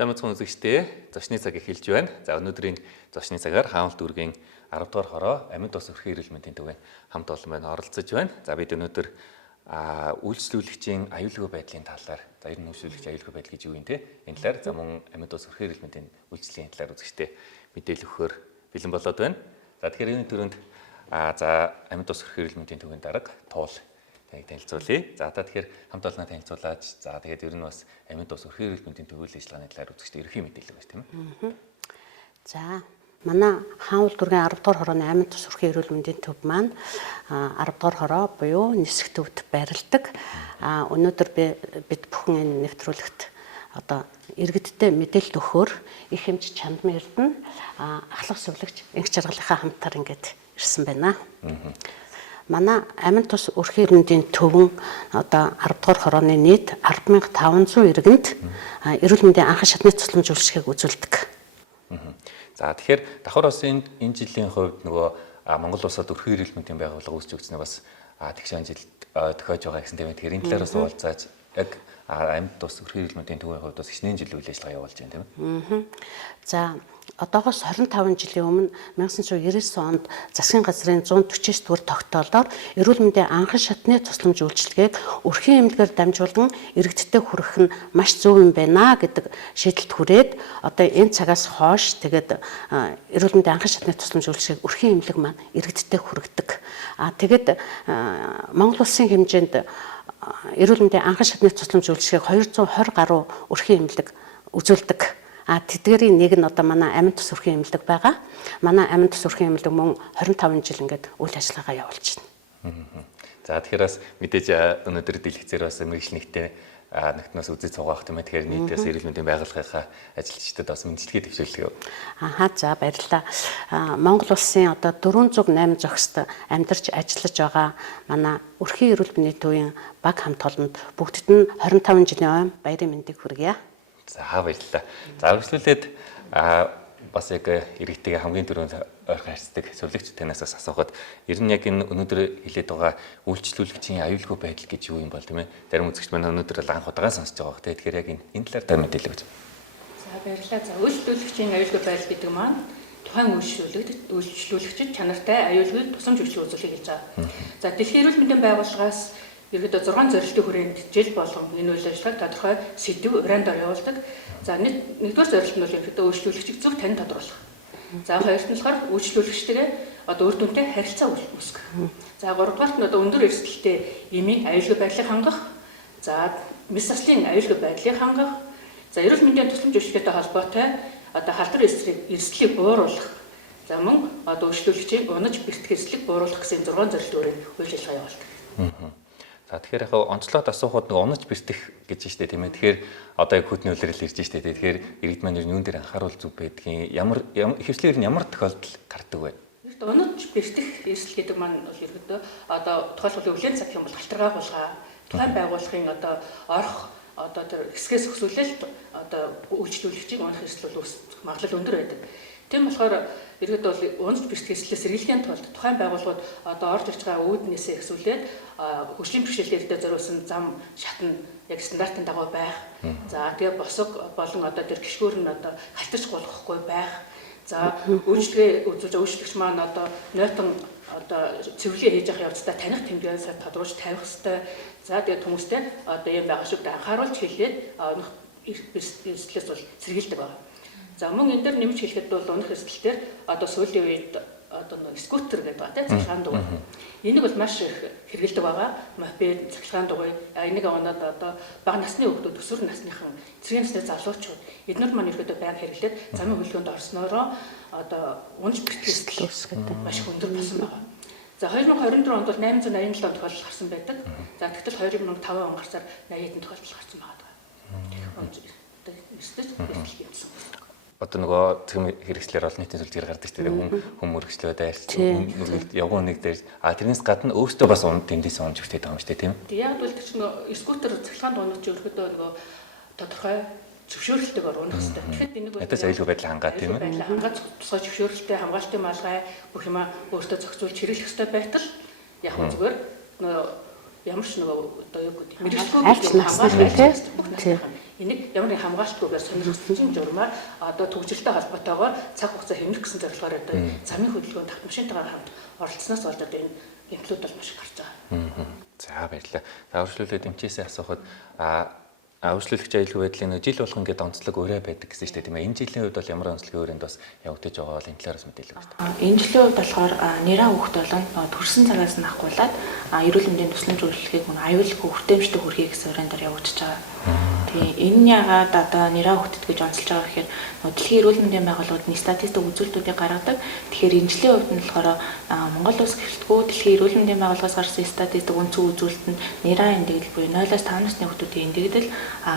Сайн мэцхан үзэгчдээ зочны цаг эхэлж байна. За өнөөдрийн зочны цагаар Хаант дүүргийн 10 дугаар хороо амьд ус өрхийн эрүүл мэндийн төвийн хамт олон байна оролцож байна. За бид өнөөдөр үйлчлүүлэгчийн аюулгүй байдлын талаар за ер нь үйлчлүүлэгч аюулгүй байдал гэж юу юм те? Энэ талаар за мөн амьд ус өрхийн эрүүл мэндийн үйлчлэлийн талаар үзэгчдээ мэдээлэл өгөхөөр бэлэн болоод байна. За тэгэхээр энэ төрөнд за амьд ус өрхийн эрүүл мэндийн төвийн дарга туул танилцуулъя. За та тэгэхээр хамт олоноо танилцуулаач. За тэгээд ер нь бас амьд ус өрхийн эрүүл мэндийн төвийн ажиллагааны талаар үзэгчдээ ерөнхий мэдээлэл өгөөч тийм үү? За манай Хаант дүүргийн 10 дугаар хорооны амьд ус өрхийн эрүүл мэндийн төв маань 10 дугаар хороо буюу нисэх төвд байрладаг. Өнөөдөр бид бүхэн энэ нэвтрүүлэгт одоо иргэдтэй мэдээлэл өгөхөөр их хэмж чандмын эрдэнэ ахлах сувлагч инх жаргалынхаа хамтаар ингээд ирсэн байна. Манай амьд ус өрхийн эрүүл мэндийн төвөн одоо 10 дугаар хорооны нийт 10,500 иргэнд эрүүл мэндийн анхан шатны тусламж үйлчилгээг үзүүлдэг. За тэгэхээр давхар бас энэ жилийн хувьд нөгөө Монгол улсад өрхийн эрүүл мэндийн байгууллага үүсч өгснөө бас тэгш амжилт тохиож байгаа гэсэн тийм. Тэгэхээр энэ талаар бас уулзаач яг амьд ус өрхийн эрүүл мэндийн төвийн хувьд бас хичнээн жил үйл ажиллагаа явуулж байна тийм үү? За одоогоос 25 жилийн өмнө 1999 онд засгийн газрын 149 дугаар тогтоолоор эрүүл мэндийн анхан шатны тусламж үйлчилгээг өрхийн эмнэлгээр дамжуулан иргэдтэй хүргэх нь маш зөв юм байна гэдэг шийдэлд хүрээд одоо энэ цагаас хойш тэгээд эрүүл мэндийн анхан шатны тусламж үйлчилгээг өрхийн эмнэлэг маань иргэдтэй хүргэдэг. Тэгээд Монгол улсын хэмжээнд эрүүл мэндийн анхан шатны тусламж үйлчилгээг 220 гаруй өрхийн эмнэлэг үзүүлдэг. Тэдгээрийн нэг нь одоо манай амьд ус өрхийн эмнэлэг байгаа. Манай амьд ус өрхийн эмнэлэг мөн 25 жил ингээд үйл ажиллагаа явуулж байна. За тэгэхээр бас мэдээж өнөөдөр дэлгэцээр бас мэргэжлэгтэй нэгтнээс үзэж цугаах юм. Тэгэхээр нийтээс эрүүл мэндийн байгууллагынхаа ажилчдад бас мэдлэгээ төвшүүлдэг. За баярлалаа. Монгол улсын одоо 408 зохист амьдарч ажиллаж байгаа манай өрхийн эрүүл мэндийн төвийн баг хамт олонд бүгдд нь 25 жилийн баярын мэндийг хүргье. За баярлалаа. За үргэлжлүүлээд бас яг иргэдтэй хамгийн түрүүнд ойрхон харьцдаг сувлагч танаас асуухад ер нь яг энэ өнөөдөр хэлээд байгаа үйлчлүүлэгчийн аюулгүй байдал гэж юу юм бол тийм ээ? Зарим үзэгч маань өнөөдөр л анх удаага сонсож байгаа хэрэг. Тэгэхээр яг энэ талаар та мэдээлэл өгөөч. За баярлалаа. За үйлчлүүлэгчийн аюулгүй байдал гэдэг маань тухайн үйлчлүүлэгчид чанартай аюулгүй тусламж үйлчлэг үзүүлэх гэж байгаа. За дэлхийн эрүүл мэндийн байгууллагаас ерөөдөө 6 зорилтын хүрээнд жил болгон энэ үйл ажиллагааг тодорхой сэдв урандаар явуулдаг. За нэгдүгээр зорилт нь бол ерөөдөө үйлчлүүлэгчийг зөв тань тодруулах. За хоёрт нь болохоор үйлчлүүлэгчтэйгээ одоо үр дүнтэй харилцаа үүсгэх. За гуравдугаарт нь одоо өндөр эрсдэлтэй эмийн аюулгүй байдлыг хангах. За мэс заслын аюулгүй байдлыг хангах. За эрүүл мэндийн тусламж үйлчлэгтэй холбоотой одоо халдвар эрсдлийг бууруулах. За мөн одоо үйлчлүүлэгчийг унаж бэртгэх эрсдлийг бууруулах гэсэн 6 зорилтын хүрээнд үйл ажиллагаа явуулдаг. За тэгэхээр яг онцлогод асуухад нэг унаж бэртэх гэж штэ тийм ээ. Тэгэхээр одоо яг хөтний үлрэл ирж штэ. Тэгэхээр иргэд маань юун дээр анхааруул зүг байдгийг ямар ихэвчлэн ямар тохиолдол гардаг вэ? Унаж бэртэх эрсдэл гэдэг маань бол ерөөдөө одоо тухайлбал өвлийн цаг юм бол халтаргаа хулгай, тухайн байгууллагын одоо орох одоо тэр хэсгээс өсвөлэлт одоо үйлчлүүлэгчийг унах эрсдэл бол магадлал өндөр байдаг. Тийм болохоор ерөөдөө бол унаж бэртэх эрсдлээс сэргийлэхийн тулд тухайн байгууллагууд одоо орж ирж байгаа үүднээсээ эхсүүлээд хөгжлийн бэрхшээлтэй зориулсан зам шатны яг стандартын дагуу байх. За тэгээ босог болон одоо тэр гişгүүр нь одоо халтарч голохгүй байх. За үйлчлэгч маань одоо нойтон одоо цэвэрлэгээ хийж явах явцдаа таних тэмдгээс тодруулж тавих хэрэгтэй. За тэгээ хүмүүстэй одоо юм байгаа шүү дээ анхааруулж хэлээд унах эрсдлээс бол сэргийлдэг байна. За мөн энэ дээр нэмж хэлэхэд бол унах эрсдэлээр одоо сүүлийн үед одоо нэг скутер гэдэг байгаа тийм цахилгаан дугуй. Энийг бол маш их хэрэгэлдэг байгаа. Мопед, цахилгаан дугуй, энийг оноод одоо бага насны хүүхдүүд, өсвөр насныхан, цэргийн насны залуучууд эднэр маань ерөөдөө байнга хэрэглээд замын хөлгөөнд орсноороо одоо унаж бэртэх эрсдэл маш их өндөр болсон байгаа. За 2024 онд бол 887 тохиолдол гарсан байдаг. За тэгтэл 2005 он гарсаар 80 тохиолдол гарсан байгаа. Одоо эрсдэл хэлсэн. Одоо нөгөө тийм хэрэгслэр олон нийтийн сүлжээр гардаг шүү дээ. Хүн мөргөчлөө дайрч, явган нэг дээр. Тэрнээс гадна өөртөө бас тэндээс унж өгтэй байгаа юм шүү дээ, тийм ээ. Яг бол чинь скутер цахилгаан дуунууд ч өөрөөдөө нөгөө тодорхой зөвшөөрлөлтөөр унах хэрэгтэй. Тэгэхэд энийг ядаж аюулгүй байдлаа хангаад тийм ээ. Хангаад тусгай зөвшөөрлөлтөй хамгаалтын малгай бүх юма өөртөө зохицуулж хэрэглэх хэрэгтэй байтал яг зүгээр нөгөө ямар ч нөгөө одоо юу гэдэг мэрэгчлгүй Аль ч насны тий. энийг ямар нэг хамгаалтгүйгээр сонирхолтой журмаар одоо төвчлөлтэй холбоотойгоор цаг хугацаа хэмнэх гэсэн зорилгоор одоо замын хөдөлгөөнд автомашинтайгаар хамт оролцсноос болж одоо энэ гэмтлүүд бол маш их гарч байгаа. За баярлалаа. Авшлуулаад эмчээсээ асуухад авшлуулагч аюулгүй байдлын жил болгон гэдэг онцлог өөрөө байдаг гэсэн чинь тийм ээ. Энэ жилийн хувьд бол ямар онцлогийн өрөөнд бас явагдаж байгаа бол энэ талаараас мэдээлэл өгч байна. Энэ жилийн хувьд болохоор нэраа хүүхд болон төрсэн цагаас нь ахгуулаад эрүүл мэндийн тусламж үйлчлэгийг аюулгүй хүртээмжтэй хүргэе гэсэн өрөөндөө явагдаж байгаа. Тэгээ энэ нь яагаад одоо нэраа хүүхдэд гэж онцолж байгаа гэхээр дэлхийн эрүүл мэндийн байгууллагууд статистик үзүүлэлтүүдийг гаргадаг. Тэгэхээр энэ жилийн хувьд нь болохоор Монгол улс гэлтгүү дэлхийн эрүүл мэндийн байгууллагаас гарсан статистик үндсэн үзүүлэлтэнд нэраа эндэгдэл буюу 0-5 насны хүүхдүүдийн эндэгдэл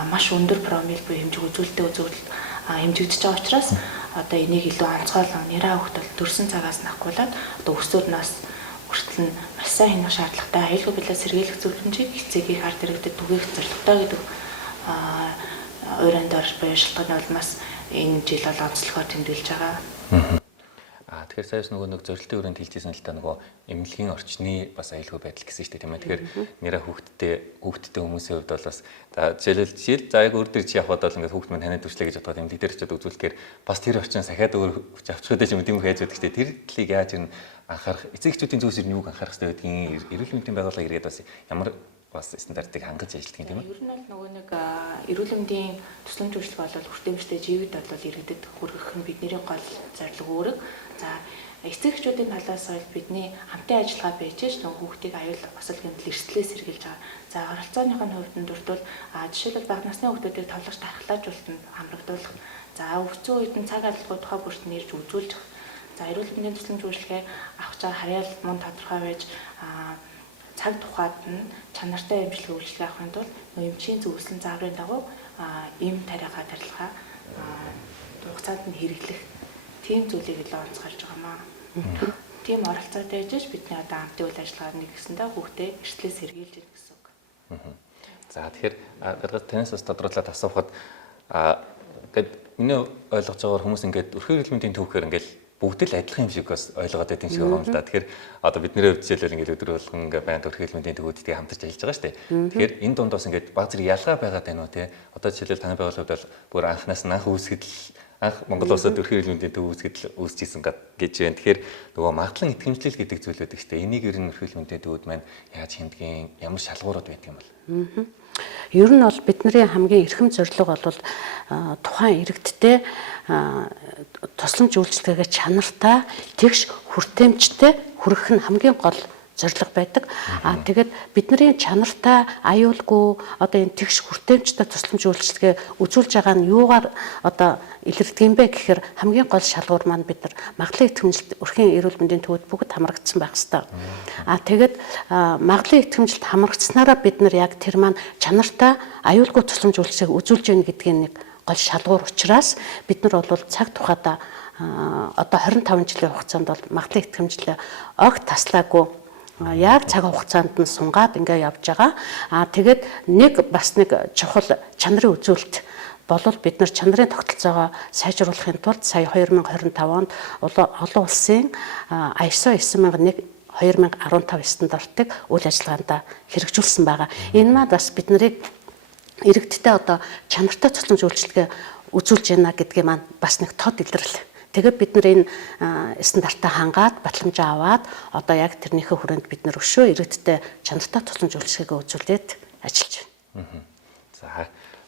маш өндөр промил буюу хэмжиг үзүүлэлттэй үзүүлэлт хэмжигдэж байгаа учраас одоо энийг илүү онцгойлон нэраа хүүхд бол төрсэн цагаас нь ахгуулаад одоо өсвөр нас хүртэл нь маш сайн хянах шаардлагатай аюулгүй байдлаар сэргийлэх зөвлөмжийг хэцээгийг хард иргэдэд түгээх зорилготой гэдэг өрөөндөө буюу шалтгааны улмаас энэ жил бол онцлогоор тэмдэглэж байгаа. Тэгэхээр саяас нэг зорилтын өрөөнд хэлжсэн л та нөгөө эмнэлгийн орчны бас аюулгүй байдал гэсэн шүү дээ тийм ээ. Тэгэхээр нэраа хүүхдтэй хүмүүсийн хувьд бол бас жишээл за яг өөр төр чи явхад бол ингээд хүүхд мань танаа төшлөө гэж бодоод эмнэлэг дээр ч үзүүлэхээр бас тэр орчин сахиад өөр хүч авчих гэдэг юм тийм үү хайж байдаг шүү дээ. Тэр талыг яаж ин анхаарах эцэгчүүдийн зүйлсээр нь юуг анхаарах хэрэгтэй гэдгийг эрүүл мэндийн байгууллага ирээд бас ямар бас стандартыг хангаж ажилладаг юм тийм ээ. Ер нь бол нөгөө нэг эрүүл мэндийн тусламж үйлчлэг бол хүртээмжтэй живэд бол иргэдэд хүргэх нь бидний гол зорилго үүрэг. За эцэгчүүдийн талаас бол бидний хамтын ажиллагаа байж ш нөгөө хүүхдийг аюул осол гэмтэл эрсдлээс сэргийлж байгаа. За оролцооныхын хувьд нь дурдвал жишээлбэл бага насны хүүхдүүдийг тоглож тархлаажуултанд хамрагдуулах. За өвцөн үед нь цаг албагүй тухай бүрт нэрж үзүүлж. За эрүүл мэндийн тусламж үйлчлэгээ авах чагаар харьяал мөн тодорхой байж цаг тухайд нь чанартай эмчилгээ үйлчлэг авахын тулд эмчийн зөвлөсөн зааврын дагуу эм тариагаа тарилгаа хугацаанд нь хэрэглэх тийм зүйлийг илүү онцгойлж байгаамаа. Тийм оролцоотой байж бидний одоо хамтын үйл ажиллагаа нэгсэндээ хүүхдээ эрсдлээс сэргийлж ийн гэсэн үг. За тэгэхээр дараагаар танаас бас тодруулаад асуухад ингээд миний ойлгож байгаагаар хүмүүс ингээд өрхөө эрүүл мэндийн төвхөр ингээд бүгд л адилхан юм шиг бас ойлгоод байдаг юм шиг байна л да. Тэгэхээр одоо бидний хувьд жишээлбэл ингээд өдөр болгон ингээд байнт өрхөө эрүүл мэндийн төвүүдтэй хамтарч ажиллаж байгаа шүү дээ. Тэгэхээр энэ дундаас ингээд баг зэрэг ялгаа байгаад байна уу те? Одоо жишээлбэл таны байгууллагууд бол бүр анханаас нь анх Монгол улсад өрхөө эрүүл мэндийн төв үүсгэдэл үүсчихсэн гэж байна. Тэгэхээр нөгөө магадлан итгэмжлэл гэдэг зүйл байдаг шүү дээ. Энийг ер нь өрхөө эрүүл мэндийн төвүүд маань яаж хэмдгийн ямар шалгуурууд байдаг юм бол? Ер нь бол бидний хамгийн эрхэм зорилго бол тухайн иргэдтэй тусламж үйлчлэгээ чанартай тэгш хүртээмжтэй хүргэх нь хамгийн гол зорилго байдаг. Тэгээд бидний чанартай аюулгүй одоо энэ тэгш хүртээмжтэй тусламж үйлчлэгээ үзүүлж байгаа нь юугаар одоо илэрдэг юм бэ гэхээр хамгийн гол шалгуур маань бид нар магадлан итгэмжлэлт өрхийн эрүүл мэндийн төвд бүгд хамрагдсан байх хэвээр. Тэгээд магадлан итгэмжлэлт хамрагдсанараа бид нар яг тэр маань чанартай аюулгүй тусламж үйлчлэгийг үзүүлж байна гэдгийг нэг гол шалгуур учраас бид нар бол цаг тухайдаа одоо 25 жилийн хугацаанд бол магадлан итгэмжлэлээ огт таслаагүй яг цаг хугацаанд нь сунгаад ингээ явж байгаа. Тэгээд нэг чухал чанарын үзүүлэлт болол бид нар чанарын тогтолцоогоо сайжруулахын тулд сая 2025 онд олон улсын ISO 9001/2015 стандартыг үйл ажиллагаанд хэрэгжүүлсэн байгаа. Энэ маань бас биднийг иргэдтэй одоо чанартай тусламж үйлчлэгээ үзүүлж байна гэдгийг маань бас нэг тод илэрлэл. Тэгээд бид нар энэ стандартаа хангаад батламжаа аваад одоо яг тэрнийхээ хүрээнд бид нар өшөө иргэдтэй чанартай тусламж үйлчлэгээ үзүүлээд ажиллаж байна.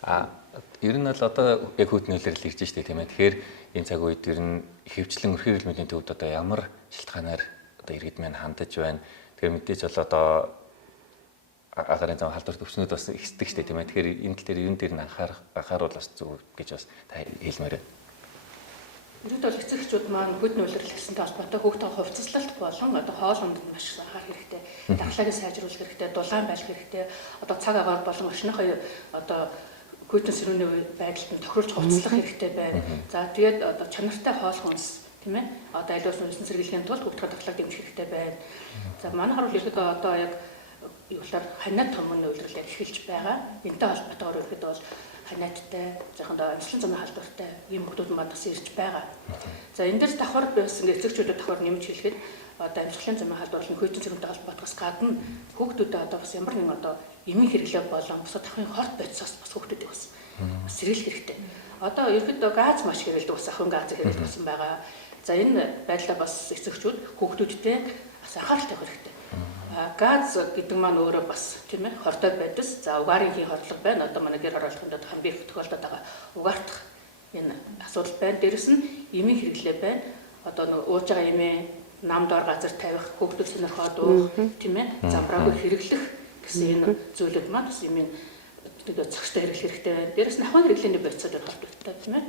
За ер нь бол одоо яг хүүхдийн үйлрэл ирж штэ тийм ээ. Тэгэхээр энэ цаг үед ер нь ихэвчлэн өрхөө эрүүл мэндийн төвд одоо ямар шалтгаанаар одоо иргэд маань хандаж байна. Тэгэхээр мэдээж бол одоо агарын зам халдварт өвчнүүд бас ихсдэг штэ тийм ээ. Тэгэхээр энэ тал дээр ер нь дээр нь анхааруул бас зөв гэж бас та хэлмээр байна. Иргэд бол эцэгчүүд маань хүүхдийн үйлрэл гэсэнтэй холбоотой хүүхдийн хувцаслалт болон одоо хоол унданд маш анхаарах хэрэгтэй. Дархлааг сайжруулах хэрэгтэй, дулаан байлгах хэрэгтэй. Одоо цаг агаар болон орчныхоо одоо хүүхдийн сэрүүний байдалд нь тохируулж хувцаслах хэрэгтэй байна. За тэгээд одоо чанартай хоол хүнс тийм ээ. Одоо аливаа сүнсэн сэргийлэхийн тулд хүүхдийн дархлааг дэмжих хэрэгтэй байна. За манайхаар бол иргэд одоо яг юулаар ханиад томны үйлрэл эхэлж байгаа. Энтэй холбоотойгоор иргэд бол ханиадтай, жоохон амжилтын замын халдвартай ийм хүмүүс маань бас ирж байгаа. За энэ дээр давхар байсан эцэгчүүдэд давхар нэмж хэлэхэд одоо амжилтын замын халдварлын хүйтэн цэрэгтэй холбоотоос гадна хүүхдүүдэд одоо бас ямар нэгэн одоо эмийн хэрэглээ болон бусад ахын хорт бодисоос бас хүүхдүүдийг бас сэргийлэх хэрэгтэй. Одоо ерөөдөө газ маш хэрэглэдэг бас ахын газ хэрэглэдэг болсон байгаа. За энэ байдлаа бас эцэгчүүд хүүхдүүдтэй бас анхаарал тавих хэрэгтэй. Газ гэдэг маань өөрөө бас тийм ээ хортой байдас. За угаарын хордлого байна. Одоо манай гэр хороолоход хамгийн их тохиолдоод байгаа угаартах энэ асуудал байна. Дээрэс нь эмийн хэрэглээ байна. Одоо нэг ууж байгаа эмээ нам дор газар тавих, хүүхдүүд сонирхоод уух, тийм ээ замбрааг хэрэглэх гэсэн энэ зүйлүүд маань бас эмийн тэгээд цагтай хэрэглэх хэрэгтэй байна. Дээрэс нь ахуйн хэрэглээний бодисод холбоотой тийм ээ.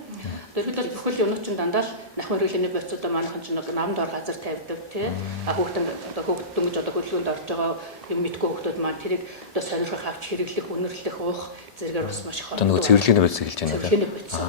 Дөрөвдөл бүхэл юмнууд чинь дандаа л ахуйн хэрэглээний бодисод манайхан чинь нам дор газар тавьдаг тийм ээ. Хүүхдэн одоо хүүхд дөнгөж одоо хөдөлгөөнд орж байгаа юм мэдгүй хүүхдүүд маань тэрийг одоо сонирхох авч хэрэглэх, үнэрлэх, уух зэрэгээр бас маш их Одоо нөгөө цэвэрлэгийн бодис хэлж байна. Цэвэрлэгийн бодис.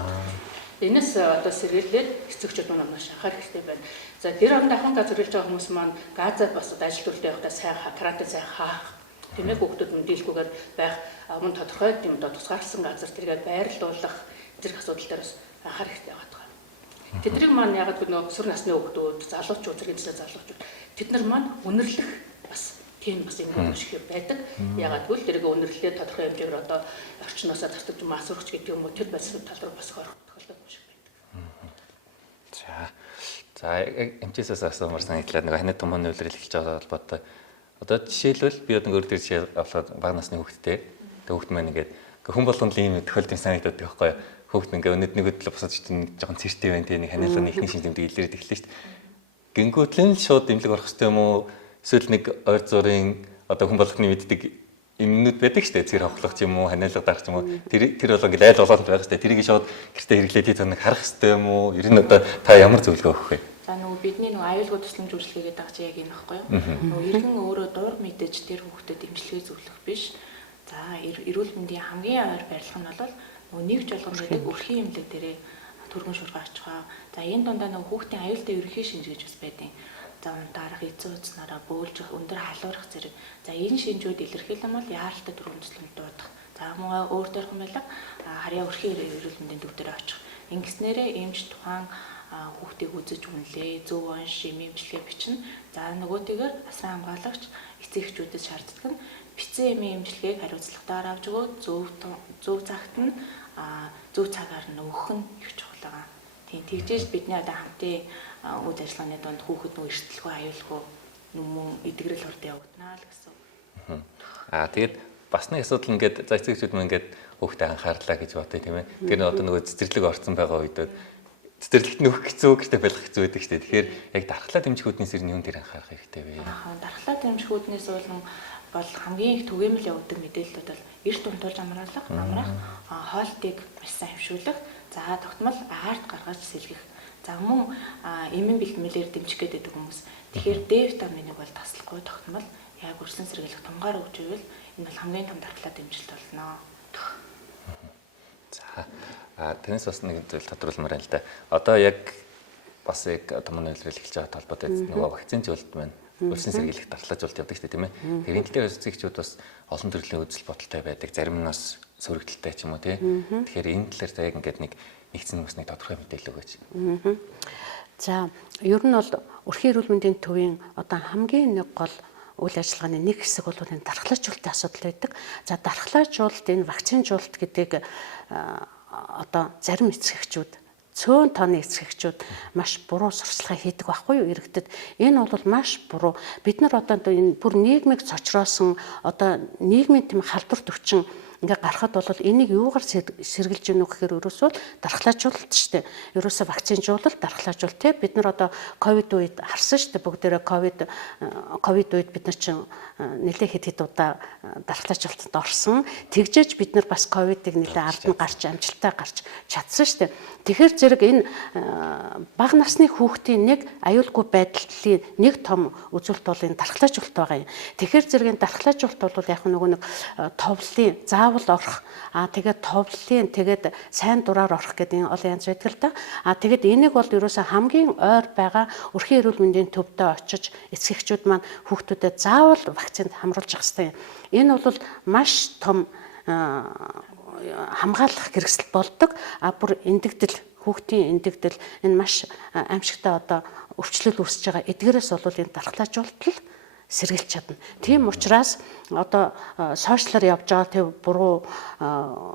Энэс одоо сэргийлээд эцэгчүүд маань маш анхаарах хэрэгтэй байна. За тэр оронд ахуйн газ хэрэглэж байгаа хүмүүс маань газаа бас ажил төрөлтэй явахдаа сайн карантин сайн хаах тийм ээ хүүхдүүд нь дийлгүүгээр байх мөн тодорхой тийм одоо тусгаарласан газар тэргээд байрлуулах зэрэг асуудал дээр бас анхаарах хэрэгтэй байгаа. Тэднийг маань яг нөгөө өсвөр насны хүүхдүүд, залуучууд, зэргийн цэцэн залуучууд тэд нар маань үнэрлэх бас тийм бас юм маш их байдаг. Ягаад гэвэл тэрийг үнэрлэлээ тодорхой хэмжээгээр одоо орчноосоо татдаг юм асуурч гэдэг юм уу тэр байсан тал руу бас орох тохиолдол маш их байдаг. За эмчээсээс асуумар санагдлаа нэг ханаа томооны үйлрэл эхэлж байгаа холбоотой. Одоо жишээлбэл би одоо өөр төр жишээ аваад бага насны хүүхдтэй. Тэг хүүхд маань ингээд хүн болгоно л ийм тохиолдол санагдаад байхгүй юу? Хүүхд ингээ өнөд нэг өдөл босож чинь жоохон цэртэй байна тийм нэг ханиалганы ихний шинж тэмдэг илэрээд эхэллээ шүү дээ. Гингүүтлэн шууд имлэг орох хэрэгтэй юм уу? Эсвэл нэг ойр зургийн одоо хүн болгоны мэддэг юмнууд байдаг шүү дээ. Цэр хохлох ч юм уу, ханиалга дарах ч юм уу. Тэр бол ингээ айл болгонд байгаа шүү дээ. Тэрийг шууд гэртээ хэрэглээд тийм нэг харах хэрэгтэй юм уу? Ер нь одоо та ямар зөвлөгөө өгөх вэ? За нөгөө бидний нөгөө аюулгүй тусламж үйлчлэгээд байгаа чи яг энэ байхгүй юу? Нөгөө иргэн өөрөө дуур мэдээж тэр хүүхдэд эмчилгээ зөвлөх биш. За эрүүл мэндийн хамгийн ойр барилга нь бол нөгөө нэгж болгон гэдэг өрхийн эмнэлэг дээрээ түргэн шуурга очихоо. За энэ дундаа нөгөө хүүхдийн аюултай ерөнхий шинж гэж бас байдیں۔ За дарах эзэн утаснараа бөөлжих, өндөр халуурах зэрэг. За энэ шинжүүд илэрхийлэн бол яаралтай түргэн тусламж дуудах. За мөн өөр төрхөн байлаа харьяа өрхийн эрүүл мэндийн төв дээр очих. Ингэснээрээ эмч тухайн хүүхдийг үзэж үнэлээ, зөв онш, эмчилгээ бичнэ. За нөгөөтэйгээр асран хамгаалагч эцэгчүүдэд шаарддаг нь бицэн эмийн эмчилгээг хариуцлагатаар авч өгөө зөв цагт нь зөв цагаар нь өгөх нь их чухал байгаа. Тийм тэгжээж бидний одоо хамтын үйл ажиллагааны донд хүүхэд нөө эрсдэлгүй аюулгүй мөн эдгэрэл хурд явагдана л гэсэн. Тэгээд бас нэг асуудал ингээд за эцэгчүүд мөн ингээд хүүхдэд анхаарлаа гэж бодъё тийм ээ. Тэр одоо нөгөө цэцэрлэг орсон байгаа үед цэцэрлэгт нөхөх хэцүү гэртээ байх хэцүү байдаг шүү дээ. Тэгэхээр яг дархлаа дэмжихүүднээс ер нь юун дээр анхаарах хэрэгтэй вэ? Дархлаа дэмжихүүднээс бол хамгийн их түгээмэл явагддаг мэдээлэлүүд бол эрт унтуулж амраах, хоолтыг маш сайн хөвшүүлэх, за тогтмол аарт гаргаж сэлгэх. За мөн эмийн бэлтмэлээр дэмжих гэдэг хүмүүс. Тэгэхээр Д витаминыг бол таслахгүй тогтмол яг өрсөн сэргийлэх тунгаар өгч ивэл энэ бол хамгийн том дархлаа дэмжилт болно. За танаас бас нэг зүйл тодруулмаар байна л да. Одоо яг бас яг томооны үйлрэл эхэлж байгаа талбарт нөгөө вакцины зөвлөлт байна. Өрсөн сэргийлэх дархлаажуулалт явдаг шүү дээ тийм ээ. Тэгэхээр энэ дээр эцэгчүүд бас олон төрлийн үзэл бодолтой байдаг. Зарим нь бас сөрөгдөлтэй ч юм уу тийм. Тэгэхээр энэ талаар та яг ингээд нэг нэгдсэн бас нэг тодорхой мэдээлэл өгөөч. За ер нь бол өрхийн эрүүл мэндийн төвийн одоо хамгийн нэг гол үйл ажиллагааны нэг хэсэг бол энэ дархлаажуулалтын асуудал байдаг. За дархлаажуулалт энэ вакцинжуулалт гэдэг одоо зарим эцэгчүүд цөөн тооны эцэгчүүд маш буруу сурталчилгаа хийдэг байхгүй юу иргэдэд. Энэ бол маш буруу. Бид нар одоо энэ бүр нийгмийг цочроосон одоо нийгмийн тийм халдвар төвчин ингээ гарахад бол энийг юугаар сэргэлж гэнэ үү гэхээр ерөөсөө дархлаажуулалт шүү дээ. Ерөөсөө вакцинжуулалт, дархлаажуулалт те бид нар одоо ковид үед харсан шүү дээ. Бүгдээрээ ковид үед бид нар чинь нэлээ хэд удаа дархлаажуулалтанд орсон. Тэгжээж бид нар бас ковидыг нэлээ алдан гарч амжилттай гарч чадсан шүү дээ. Тэгэхээр зэрэг энэ бага насны хүүхдийн нэг аюулгүй байдлын нэг том үзүүлэлт бол энэ дархлаажуулалт байгаа юм. Тэгэхээр зэрэг энэ дархлаажуулалт бол яг нөгөө нэг товлын заавал орох тэгээд товлын тэгээд сайн дураар орох гэдэг энэ олон янз байдаг л да. Тэгээд энийг бол ерөөсөө хамгийн ойр байгаа өрхийн эрүүл мэндийн төвдөө очиж эцэгчүүд маань хүүхдүүдэд заавал вакцинд хамруулж явах хэрэгтэй. Энэ бол маш том хамгаалах хэрэгсэл болдог. Бүр эндэгдэл хүүхдийн эндэгдэл энэ маш аимшигтай одоо өвчлөл үүсэж байгаа эдгээрээс бол энэ дархлаажуулалт сэргийлж чадна. Тийм учраас одоо сошиалар явж байгаа тэр буруу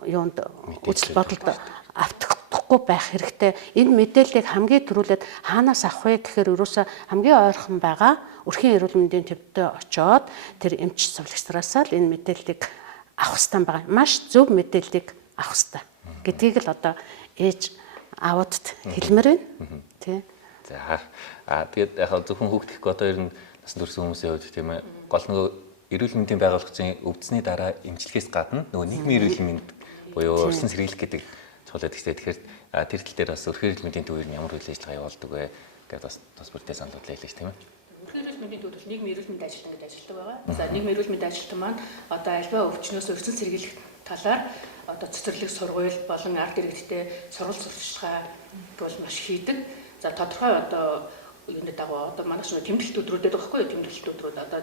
юунд үзэл бодолд автахгүй байх хэрэгтэй. Энэ мэдээллийг хамгийн түрүүлээд хаанаас авах вэ гэхээр ерөөсөө хамгийн ойрхон байгаа өрхийн эрүүл мэндийн төвдөө очоод тэр эмч сувлагчдараасаа л энэ мэдээллийг авах хэрэгтэй байгаа. Маш зөв мэдээллийг авах хэрэгтэй гэдгийг л одоо ээж аавуудад хэлмээр байна. Тий. За тэгээд яг зөвхөн хүүхд гэхгүй одоо ер нь насан турш хүмүүсийн хувьд тийм ээ гол нөгөө эрүүл мэндийн байгууллагын өвдсөний дараа эмчилгээс гадна нөгөө нийгмийн эрүүл мэнд буюу урьдчилан сэргийлэх гэдэг чухал байдаг. Тэгэхээр тэр тал дээр бас өрхийн эрүүл мэндийн төвийн ямар үйл ажиллагаа явуулдаг вэ гэдэг бас бүрдээ саналууд лээ л тийм ээ. Өрхийн эрүүл мэндийн төвд нийгмийн эрүүл мэндийн ажилтан гэдэг ажилтдаг байгаа. За нийгмийн эрүүл мэндийн ажилтан маань одоо альва өвчнөөс урьдчилан сэргийлэх талаар одоо цэцэрлэг сургууль болон ард иргэдтэй сургалт сурталчилгаа бол маш хийдэг. За тодорхой одоо юуны дагуу одоо манай ч тэмдэглэлт өдрүүдэд байгаа байхгүй юу? Тэмдэглэлт өдрүүд одоо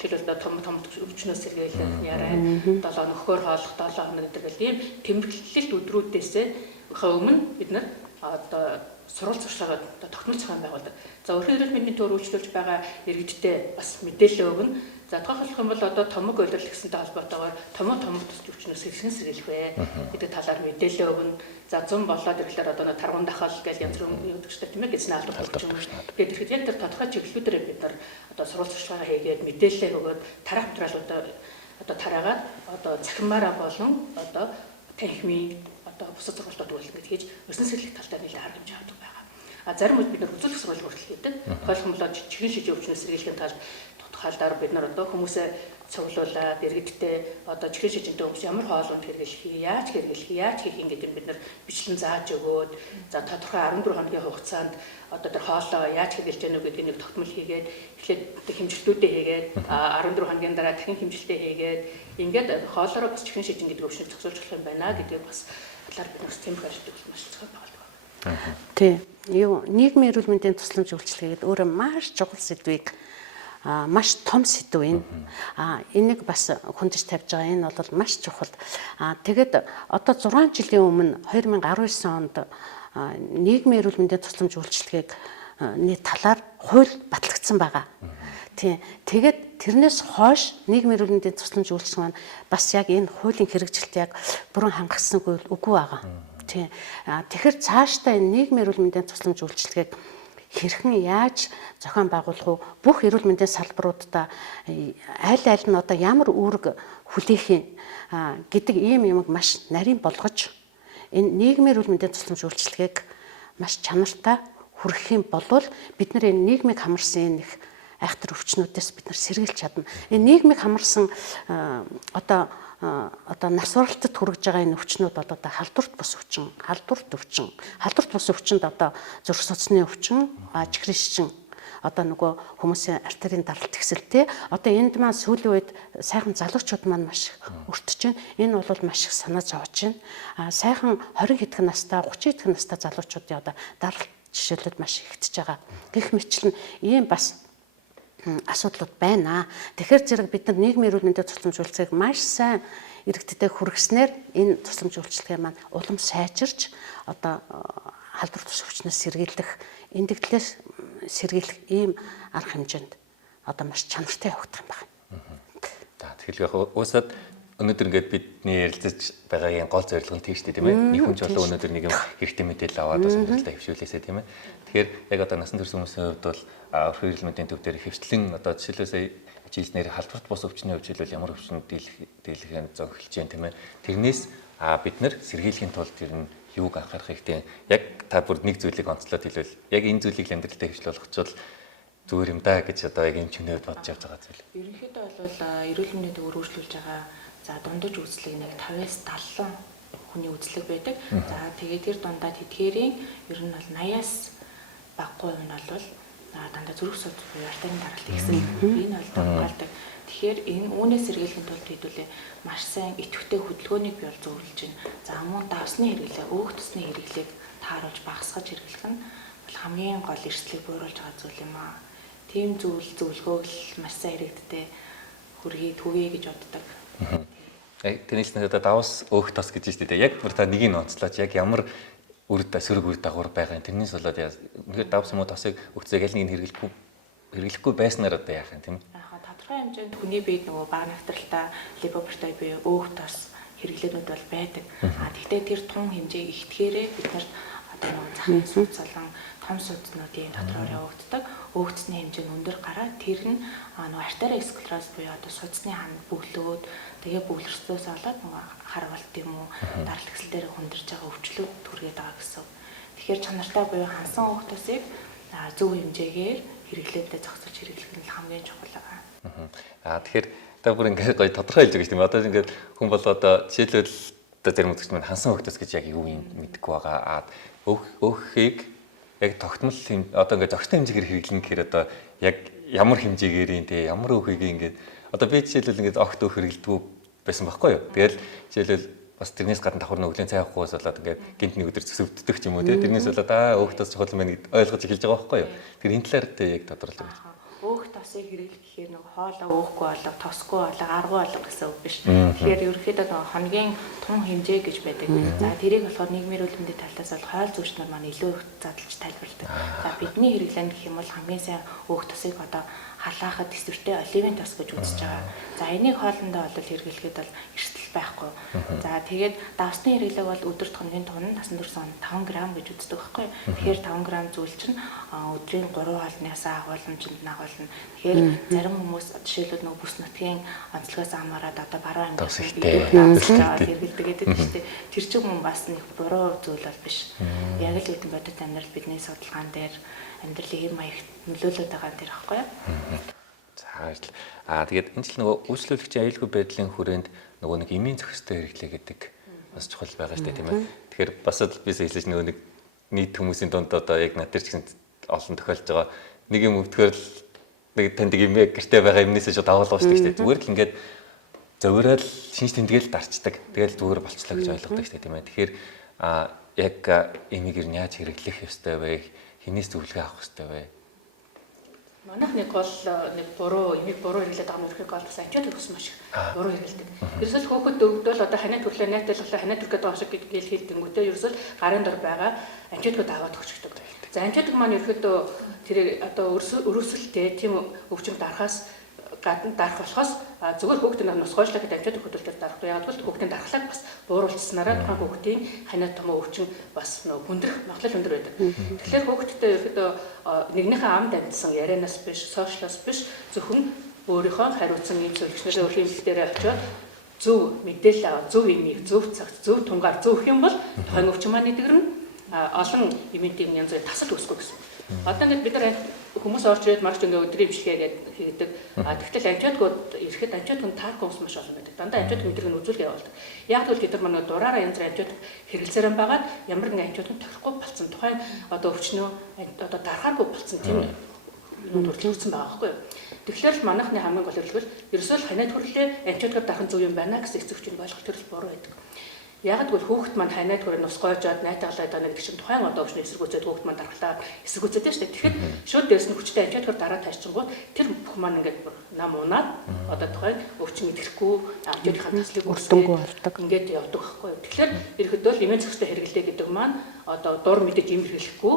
жишээлбэл том өвчнөөс сэргийлэх яриа 7 нөхөр хооллох 7 хоног гэдэг л ийм тэмдэглэлт өдрүүдээсээ өмнө бид нар одоо сурвалж сурчлагаа тогтмол зохион байгуулдаг. За өрхийн эрүүл мэндийн төвөөр үйлчлүүлж байгаа иргэдтэй бас мэдээлэл өгнө. За тодорхойлох юм бол одоо томог уйлал гэсэнтэй холбоотойгоор томог өвчнөөс сэргийлэх вэ гэдэг талаар мэдээлэл өгнө. За зам болоод ирэхлээр одоо таргуун дахал гэж янз бүрийн юу гэдэг чинь тийм ээ гэсэн албат өгч юм. Тэгээд ирэхэд яг тэр тодорхой чиглэлүүдээр бид нар одоо сурвалж сурчлагаа хийгээд мэдээлэл өгөөд тарах материалуудаа одоо тараагаад одоо цахимаараа болон одоо танхимын одоо бусад сургалтууд үйлдэл гэж хийж өсөн сэргийлэх талтай нэлээд арга хэмжээ авдаг байгаа. А зарим үед бид нар үзүүлэх сургууль хүртэл хийдэг. Ойлгомжтой чихрийн шижийн өвчнөөс сэргийлэхийн тулд тодорхойлолоор бид нар одоо хүмүүсээ цуглуулад иргэдтэй одоо чихрийн шижинтэй хүмүүс ямар хоолунд хэрэглэх, яаж хэрэглэх, яаж хийх ингээд бид нар бичлэн зааж өгөөд за тодорхой 14 хоногийн хугацаанд одоо тэр хоолоо яаж хэрэглэж яах вэ гэдгийг нэг тогтмол хийгээд эхлээд хэмжилтүүдээ хийгээд 14 хоногийн дараа дахин хэмжилтээ хийгээд ингээд хоолоороо бас чихрийн шижин гэдэг өвчнөд зохицуулж болох юм байна гэдгийг бас талаар бид нас тэмдэг ажил маш цогц байгаа. Тий. Юу нийгмийн эрүүл мэндийн тусламж үйлчилгээ гэдэг өөрөө маш чухал сэдвийг маш том сэдв энэ. Энийг бас хүндэж тавьж байгаа. Энэ бол маш чухал. Тэгээд одоо 6 жилийн өмнө 2019 онд нийгмийн эрүүл мэндийн тусламж үйлчилгээг талаар хууль батлагдсан байгаа. Тийм. Тэгээд тэрнээс хойш нийгмийн эрүүл мэндийн тусламж үйлчилгээ маань бас яг энэ хуулийн хэрэгжилт яг бүрэн хангалтсангүй үгүй байгаа. Тийм. Тэгэхээр цаашдаа энэ нийгмийн эрүүл мэндийн тусламж үйлчилгээг хэрхэн яаж зохион байгуулах вэ? Бүх эрүүл мэндийн салбаруудаа аль нь одоо ямар үүрэг хүлээх юм гэдэг ийм юмыг маш нарийн болгож энэ нийгмийн эрүүл мэндийн тусламж үйлчилгээг маш чанартай хүргэх юм бол бид нар энэ нийгмийг хамарсан энэ их айхтар өвчнүүдээс бид нар сэргийлж чадна. Энэ нийгмийг хамарсан одоо нас баралтад хүрэж байгаа энэ өвчнүүд бол одоо халдварт бус өвчин, халдварт бус өвчнөд одоо зүрх судасны өвчин, чихрийн шижин одоо нөгөө хүмүүсийн артерийн даралт ихсэлтэй одоо энд маань сүүлийн үед сайхан залуучууд маань маш их өртөж байна. Энэ бол маш их санаа зовж байна. Сайхан 20 хэдхэн настай, 30 хэдхэн настай залуучуудын одоо даралт жишээлүүд маш ихтэж байгаа. Гэх мэтлэн ийм бас асуудлууд байна. Тэгэхээр зэрэг бид нар нийгмийн эрүүл мэндийн тусламж үйлчилгээг маш сайн иргэдтэй хүргэснээр энэ тусламж үйлчилгээ маань улам сайжирч одоо халдвар тус өвчнөөс сэргийлэх, эндэгдлээс сэргийлэх ийм арга хэмжээнд одоо маш чанартай явагдах юм байна. За тэгэхээр яг уусаад өнөөдөр ингээд бидний ярилцаж байгаагийн гол зорилго нь тийм шүү дээ, тийм ээ. Нэг хүн ч болоо өнөөдөр нэг юм хэрэгтэй мэдээлэл аваад бас амьдралдаа хөвшүүлээсэй, тийм ээ. Тэгэхээр яг одоо насан турш хүмүүсийн хувьд бол өрхийн эрүүл мэндийн төв дээр хөвчлэн одоо жишээлбэл жилснээр халдварт бус өвчний хөвчлөл ямар өвчнөд дийлэхээ зон эхэлж байна, тийм ээ. Тэрнээс бид нар сэргийлэхийн тулд ер нь юуг анхаарах хэрэгтэй. Яг та бүр нэг зүйлийг онцлоод хэлвэл яг энэ зүйлийг амьдралдаа хөвчлөл болгочвол зүгээр юм да гэж одоо яг энэ чинээд бодож явж байгаа зүйл. Ерөнхийдөө бол эрүүл мэндийн төвөөр үйлчлүүлж байгаа за дундаж үзлэг нэг 50-аас 70 хүний үзлэг байдаг. За тэгээд тэр дундаад тэдгээрийн ер нь бол 80-аас багагүй юм бол дандаа зүрх судас буюу артерийн даралт ихсэн. Энэ бол хамгаалдаг. Тэгэхээр энэ үүнээс сэргийлэхийн тулд хэдүүлээ маш сайн идэвхтэй хөдөлгөөнийг бий зөвлөж байна. За мөн давсны хэрэглээ, өөх тусны хэрэглээг тааруулж багасгаж хэрэглэх нь бол хамгийн гол эрсдлийг бууруулж байгаа зүйл юм аа. Тийм зөвлөгөөг л маш сайн хэрэгддэг хүргэе төвье гэж боддог. Тэрнээс надад давс өөх тос гэж байна шүү дээ. Яг бүр та нэгийг онцлооч. Яг ямар сөрөг үр дагавар байгаа. Тэрнээс болоод ингээд давс юм уу тосыг өгцөөг аль нэг хэрэглэхгүй байснаар одоо яах юм тийм. Яг тодорхой хэмжээнд хүний биед нөгөө бага навтралтай липопротеин буюу өөх тос хэрэглэнүүд бол байдаг. Гэхдээ тэр тун хэмжээ ихтгэхээрээ бид нарт одоо нөгөө захын судас болон том судснуудын дотороор явагддаг. Өөгцсний хэмжээ нь өндөр гараад тэр нь нөгөө артериа склероз буюу одоо судасны ханд бөглөөд тэгээ бөглөрснөөс болоод нөгөө харвалт юм уу даралгсэл дээр хүндэрж байгаа өвчлүүд түргээд байгаа гэсэн. Тэгэхээр чанартай буюу хансан өөх тосыг зөв хэмжээгээр хэрэглээдээ зохицуулж хэрэглэх нь хамгийн чухал байгаа. Тэгэхээр та бүр ингээд гоё тодорхой хэлж байгаа шүү дээ. Одоо ингээд хүн бол одоо жишээлбэл одоо тэр мөдөгч маань хансан өгтөс гэж яг юу юм мэдэхгүй байгаа. Өөхийг яг тогтмол одоо ингээд зохистой хэмжээгээр хэрэглэн гэхээр одоо яг ямар хэмжээгээр юм те ямар өөхийг ингээд одоо би жишээлбэл ингээд огт өөх хэрэглэдэггүй байсан байхгүй юу. Тэгэл жишээлбэл бас тэрнээс гадна давхар нүглийн цай авахгүйс болоод ингээд гинт нэг өдөр зөвсөвддөг ч юм уу те тэрнээс болоод өөхтөөс чухал юм байна гэд ойлгож эхэлж байгаа байхгүй юу. Тэр энэ талаар тэ яг тодорлоо гэж. Өөх тосыг хэрэглэх гэхээр нэг хоолоо өөхгүй болго, тосгүй болго, аргу болго гэсэн үг биш. Тэгэхээр ерөнхийдөө нэг хоногийн тун хэмжээ гэж байдаг. За тэрийг болохоор нийгмийн эрүүл мэндийн талаас бол хоол зүйчнэр маань илүү их задлж тайлбарладаг. За бидний хэрэглэн гэх юм бол хамгийн сайн өөх тосыг одоо халаахад төсвөртэй оливын тос гэж үзэж байгаа. За энийг хоолндоо бол хэрэглэхэд бол эрсдэл байхгүй. За тэгээд давсны хэрэглэг бол өдөрт хоногийн тун насан турш 5 г гэж үздэг байхгүй. Тэгэхээр 5 г зүйл чинь өдрийн 3 хоолноос агуулмжинд нагуулна. Тэгэхээр зарим хүмүүс жишээлбэл нөгөө бүс нутгийн онцлогоос хамаарат одоо баруун ангилалд хэрэглэдэг гэдэг шүү дээ. Тэр чинь хүн бас нэг буруу зүйл бол биш. Яг л үдэн бодит амьдрал бидний судалгаан дээр амьдралын хэм маягт нөлөөлөд байгаа тэр аахгүй юу? За баярлалаа. Тэгээд энэ жил нөгөө үйлчлүүлэгчийн аюулгүй байдлын хүрээнд нөгөө нэг эмийн зохистой хэрэглээ гэдэг бас чухал байгаа шүү дээ тийм ээ. Тэгэхээр бас л бис хэлж нөгөө нэг нийт хүмүүсийн дунд одоо яг над тэр ч гэсэн олон тохиолж байгаа. Нэг юм өвдөхөр л нэг танд эмээ гэртээ байгаа юмнээсээ шууд авалгаа шүү дээ. Зүгээр л ингээд зөвөрөөл шинж тэмдэглэл дарчдаг. Тэгэл зүгээр болчлаа гэж ойлгодог шүү дээ тийм ээ. Тэгэхээр яг эмийг яаж хэрэглэх ёстой вэ? Хинээс зөвлөгөө авах ёстой вэ? Манайх нэг бол нэг эмийг буруу хэрэглээд байгаа юм ерхийг бол бас ачаад өгсөн маш их буруу хэрэглэдэг. Ерөөсөл хөөхөд өгдөл одоо ханаа төрлөө найталглаа ханаа төрөх гэдэг шиг гэл хэлдэнгүүтээ ерөөсөл гарын дор байгаа амчаадгууд аваад өгчдөг. За амчаадаг маань ерөөхдөө тэр одоо өрөөсөлтэй тийм өвчмөд дарахаас гадна дарах болохоос зүгээр хүүхдийн носгойшлаа гэдэг амчаадаг хөдөлгөөр дарах. Яг бол хүүхдийн дархлааг бас бууруулснараа тухайн хүүхдийн ханаа том өвчин бас хүндрэх магадлал өндөр байдаг. Тэгэхээр хүүхдтэй ерөөхдөө нэгнийхээ амд амьдсан ярианаас биш, сошиалоос биш зөвхөн өөрийнхөө хариуцсан ийм зөвлөгчнөрөө өөрхийн эмэгтэйрээ очиод зөв мэдээлэл аваад зөв эмийг зөв цагт зөв тунгаар зөвөх юм бол тухайн өвчин маань нэгдгэрнэ олон эмийн янз бүрийн тасал үүсгэх гэсэн. Одоо ингээд бид нар хүмүүс орж ирээд марч ингээд өдрийн имчилгээ хийдэг. Тэгтэл амчаадгууд ирэхэд амчаадгууд таарахгүй хүмүүс маш олон байдаг. Дандаа амчаадг мэдрэг нь үзүүлгээ явуулдаг. Яг л бид нар манай дураараа янз бүрийн амчаадг хэрэглэсээр байгаад ямар нэгэн амчаадг тохирохгүй болцсон. Тухайн одоо өвчнөө одоо дарахааргүй болцсон тийм юмуд үргэлжлүүлсэн байгаа байхгүй юу? Тэгэхээр л манайхны хамгийн гол хэрэглэл ерөөсөө л ханаа төрлөө амчаадгаар дарах зөв юм байна гэсэн эцэгчийн болох төрөл буруу байдаг. Яг л хүүхэд маань ханаа төрөө нус гойжоод найтаглаад байгаа гэдэг чинь тухайн одоо өвчнөө эсэргүүцээд хүүхэд маань дарахлаа эсэргүүцээд шүү дээ. Тэгэхээр шууд дээрс нь хүчтэй амчаадгаар дараа тайчингууд тэр бүх маань ингээд нам унаад одоо тухайн өвчин идэхгүй амчаадынхаа таслыг өрсөнгөө болдог. Ингээд явдаг байхгүй юу. Тэгэхээр ерөөдөө л эмийн зохистой хэрэглээ гэдэг маань одоо дур мэдээж юм хэрэглэхгүй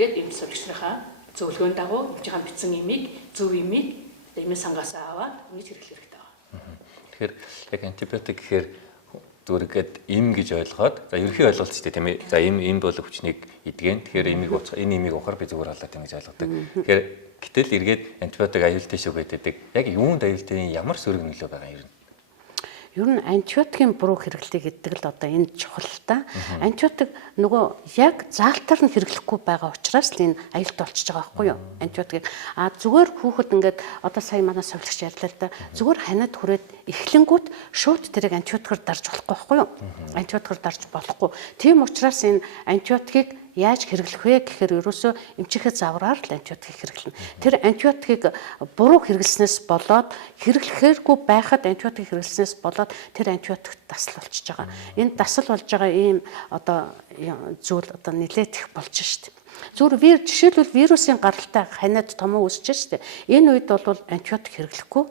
тэгээд эм зөвлөгчнийхаа зөвлөгөөнд дагуу эмчийн бичсэн эмийг зөв эмийг эмийн сангаас аваад ингэж хэрэглэх хэрэгтэй байна. Тэгэхээр яг антибиотик гэхээр зүргээд им гэж ойлгоод за ерөнхий ойлголт ч тийм ээ. За им бол өвчнийг идэгэн. Тэгэхээр имийг ууцгаа энэ имийг уухаар би зүгээр халаад юм гэж ойлгодог. Тэгэхээр гэтэл эргээд антибиотик аюултай шүү гэдэг. Яг юунд аюултай ямар сөрөг нөлөө байгаа юм? Ер нь антибиотикийн буруу хэрэглээ гэдэг л одоо энэ чухал та. Антибиотик нөгөө яг заалтаар нь хэрэглэхгүй байгаа учраас л энэ аюултай болчихж байгаа байхгүй юу? Антибиотик зүгээр хүүхэд ингээд одоо сая манай совлогч ярьлаа л да. Зүгээр ханаад хүрээд эхлэнгүүт шууд тэрийг антибиотикээр дарж болохгүй байхгүй юу? Антибиотикээр дарж болохгүй. Тийм учраас энэ антибиотикийг яаж хэрэглэх вэ гэхээр ерөөсөө эмчийнхээ завраар л антибиотик хэрэглэнэ. Тэр антибиотикийг буруу хэрэглэснээс болоод хэрэглэхээргүй байхад антибиотик хэрэглэснээс болоод тэр антибиотик дасал болчихж байгаа. Энэ дасал болж байгаа ийм одоо зүйл одоо нэлээд их болж шít. Зүгээр жишээлбэл вирусын гаралтай ханаад томоо үүсэж шít. Энэ үед бол антибиотик хэрэглэхгүй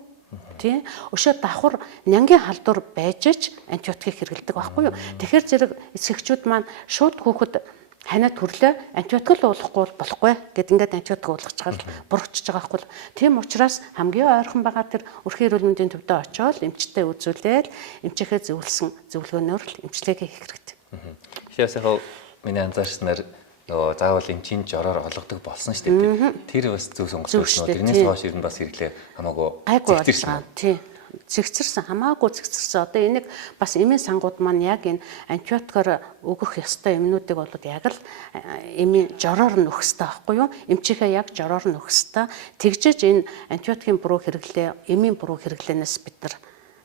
тий. Өшөө давхар нянгийн халдвар байж ч антибиотик хэрэглэдэг байхгүй юу? Тэгэхээр зэрэг эцэгчүүд маань шууд хүүхэд ханиад төрлөө антибиотик л уулахгүй болохгүй гэд ингээд антибиотик уулгаж чагаад бургачж байгаа байхгүй. Тийм учраас хамгийн ойрхон байгаа тэр өрхийн эрүүл мэндийн төвдөө очиод эмчтэй үзүүлээд эмчийнхээ зөвлөсөн зөвлөгөөнөөр л эмчилгээгээ хийх хэрэгтэй. Тэгэхээр яг миний анзаарснаар нөгөө заавал эмчийн жороор олгодог болсон шүү дээ. Тэр бас зөв сонголт байсан. Тэрнээс хойш ер нь бас хэрэглээ хамаагүй зэгцэрсэн. Тий. Зэгцэрсэн, хамаагүй зэгцэрсэн. Одоо энийг бас эмийн сангууд маань яг энэ антибиотикоор өгөх ёстой эмнүүдийг бол яг л эмийн жороор нь өгөх ёстой байхгүй юу? Эмчийнхээ яг жороор нь өгөх ёстой. Тэгжээж энэ антибиотикийн буруу хэрэглээ, эмийн буруу хэрэглээнээс бид нар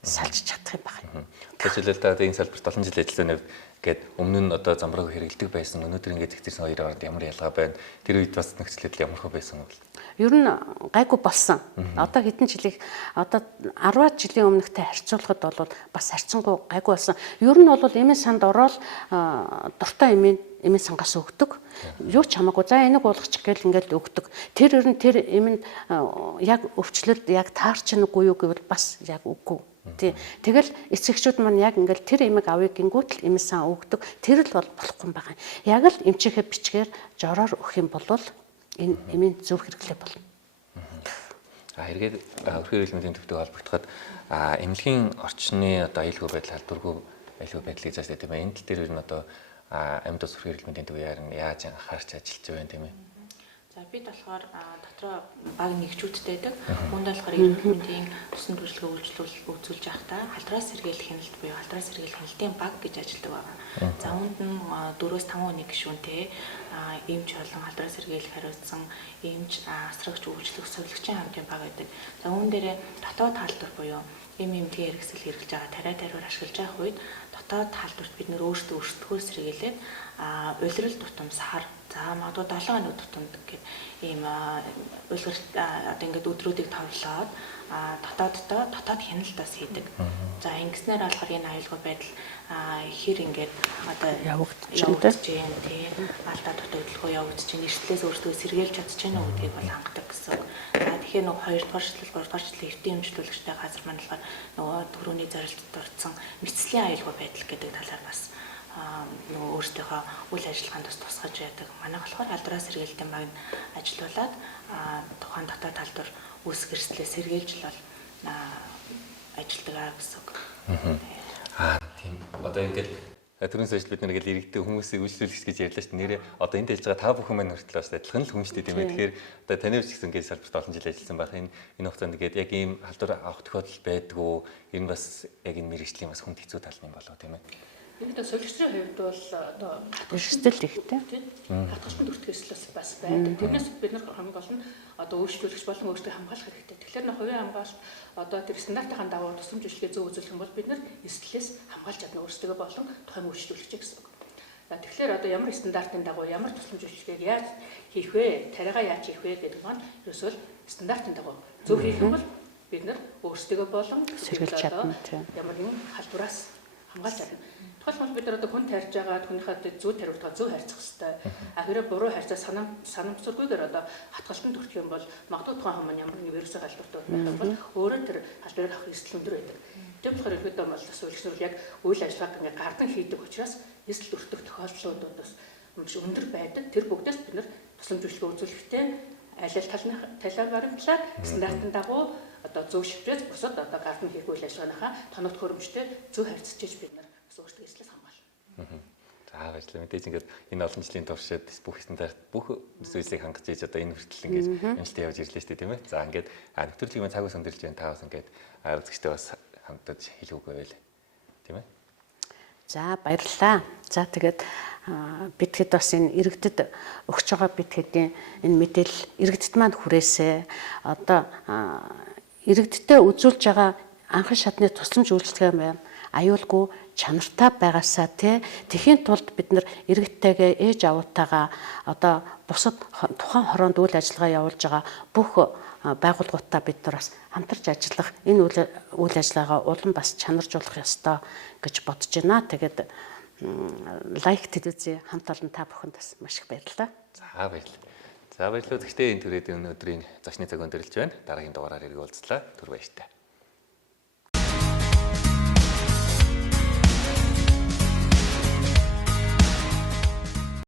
салж чадах юм байна. Тэгэлэл та энэ салбарт 7 жил ажилласан гэд өмнө нь одоо замбрааг хэрэглэдэг байсан. Өнөөдөр ингээд зэгцэрсэн хоёрын хооронд ямар ялгаа байна? Тэр үед бас нөхцөлөд ямар хөө байсан бэ? Ер нь гайгүй болсон. Одоо хэдэн жилийн одоо 10-аад жилийн өмнөхтэй харьцуулахад бол бас харьцангуй гайгүй болсон. Ер нь бол эмийн санд ороод дуртай эмийн сангаас өгдөг. Юу ч хамаагүй. За энийг уулгачих гээл ингээд өгдөг. Тэр ер нь тэр эмэнд яг өвчлөлт яг таарчнаггүй юу гэвэл бас яг үгүй. Тий. Тэгэл эцэгчүүд маань яг ингээл тэр эмэг авъя гингүүт л эмийн сан өгдөг. Тэр л бол болохгүй юм байна. Яг л эмчийнхээ бичгээр жороор өгөх юм бол энэ эмийн зөв хэрэглээ болно. Эргээд өрхийн эрүүл мэндийн төвтэй холбогдоход эмнэлгийн орчны одоо аюулгүй байдал халдваргүй аюулгүй байдал гэж заасан тийм ээ. Энэ тал дээр ер нь одоо амьд ус өрхийн эрүүл мэндийн төвийн харин яаж анхаарч ажиллаж байна тийм ээ. За бид болохоор дотроо баг нэгжүүдтэй байдаг. Үүнд болохоор эрүүл мэндийн тусан туршлагыг үзүүлж байхдаа халдвараас сэргийлэх хяналт буюу халдвараас сэргийлэх хяналтын баг гэж ажилладаг байна. За үүнд нь 4-5 хүний гишүүнтэй эмч болон халдвараас сэргийлэх хариуцсан эмч, асрагч, үйлчлэх, сувилагчийн хамтын баг байдаг. За үүн дээрээ дотоод халдвар буюу эмнэлгийн хэрэгсэл хэрэглэж байгаа тариаар ашиглаж байгаа үед дотоод халдварт бид нөр өөрсдөө өрсөлдөхөөр сэргийлээд улирал тутам сар за магадгүй 7 хоног тутамд гэх ийм улирал одоо ингээд өдрүүдийг товлоод дотоод хяналтаас хийдэг. За ингэснээр болохоор энэ аюулгүй байдал хэр ингээд одоо явагдаж байна тий алдаа төдөлгөө явагдаж байна эртлээс өөрсдөө сэргийлж чадж байна уу гэдгийг бол хангадаг гэсэн. За тэгэхээр нөгөө 2 дугаар шилэл 3 дугаар шилэл эртний эмчилүүлэгчтэй газар маань болохоор нөгөө төрөний зорилтод орсон мэдслийн аюулгүй байдал гэдэг талаар бас нөгөө өөрсдийнхөө үйл ажиллагаанд бас тусгаж байдаг. Манай болохоор халдвараас сэргийлэлтийн баг ажиллаулаад тухайн дотоод халдвар үүсэх эрсдлээ сэргийлж л бол ажилтгаа гэсэн үг. Тийм. Одоо ингээд түрүүнээс хойш бид нэг л иргэдэг хүмүүсийг үйлчлүүлэгч гэж ярьлаа шүү дээ. Нэрээ одоо энд хэлж байгаа та бүхэн маань хүртэл бас адилхан л хүн шүү дээ тийм ээ. Тэгэхээр одоо таны ч гэсэн ингээд салбарт олон жил ажилласан байх. Энэ хугацаанд ингээд яг ийм халдвар авах тохиолдол байдгүй. Энэ бас яг энэ мэргэжлийн бас хүнд хэцүү тал юм болоо тийм ээ. Ингээд сувилагчдын хувьд бол одоо эрсдэл ихтэй. хатгалцсан төртгөөс бас байдаг. Тэрнээс бид нар хамгийн гол нь одоо үйлчлүүлэгч болон өөртөө хамгаалах хэрэгтэй. Тэгэхээр нэг хувийн хамгаалалт одоо тэр стандартын дагуу тусламж үйлчлэгээ зөв үзүүлэх юм бол бид нар эрсдлээс хамгаалж чадна өөрсдөө болон тухайн үйлчлүүлэгч гэсэн үг. Тэгэхээр одоо ямар стандартын дагуу ямар тусламж үйлчлэгийг яаж хийх вэ? Тариагаа яаж хийх вэ гэдэг маань ерөөсөө стандартын дагуу зөв хийх юм бол бид нар өөрсдөө болон сэргийлж чадна. Ямар нэгэн халдвараас хамгаалж чадна. Тухайлбал бид нар одоо хүн тарьж байгаа түүнийхээ зөв тариутгаа зөв харьцах хэрэгтэй. Хэрэг буруу харьцаа санамсаргүйгээр одоо хатгалтанд төрчих юм бол магадгүй тухайн хүмүүс ямар нэгэн вирусын халдвартай байх бол өөрөө тэр халдварыг авах эрсдэл өндөр байдаг. Тийм болохоор ерөөдөө бол сувилагчнууд яг үйл ажиллагааг ингээд гардан хийдэг учраас эрсдэл өртөх тохиолдлууд бас өндөр байдаг. Тэр бүгдээс бид нар тусламж үйлчлэгээ үзүүлэхдээ аль талаар баримтлаад стандартын дагуу одоо зөв шиврээс бусад одоо гардан хийх үйл ажиллагааныхаа тоног төхөөрөмжтэй зөв харьцаж бид нар өөрсдөө эслээс хамгаална. За баярлалаа. Мэдээж ингээд энэ олон жилийн туршид бүх стандарт бүх зүйлсийг хангаж ийж одоо энэ хүртэл ингээд амжилттай явж ирлээ шүү дээ тийм ээ. За ингээд нэвтрүүлгийн цаг ус өндөрж байна. Та бас ингээд үзэгчтэй бас хамтдаж хэлүүгээ байл. Тийм ээ. За баярлалаа. За тэгээд бидэд бас энэ иргэдэд өгч байгаа бидэдийн энэ мэдээлэл иргэдэд маань хүрээсэй. Одоо иргэдтэй үзүүлж байгаа анхан шатны тусламж үйлчлэгээ байна. Аюулгүй чанартай байгаасаа тэхийн тулд бид нар иргэдтэйгээ ээж аваатайгаа одоо бусад тухайн хороонд үйл ажиллагаа явуулж байгаа бүх байгууллагуудаа бид нар бас хамтарч ажиллах энэ үйл ажиллагаагаа улам бас чанаржуулах ёстой гэж бодож байна. Тэгээд лайк телевизийн хамт олон та бүхэнд бас маш их баярлалаа. За баярлалаа. За баярлалаа. Гэхдээ энэ түрээд өнөөдрийн зочны цаг өндөрлж байна. Дараагийн дугаараар иргэ уулзлаа. Түр баяртай.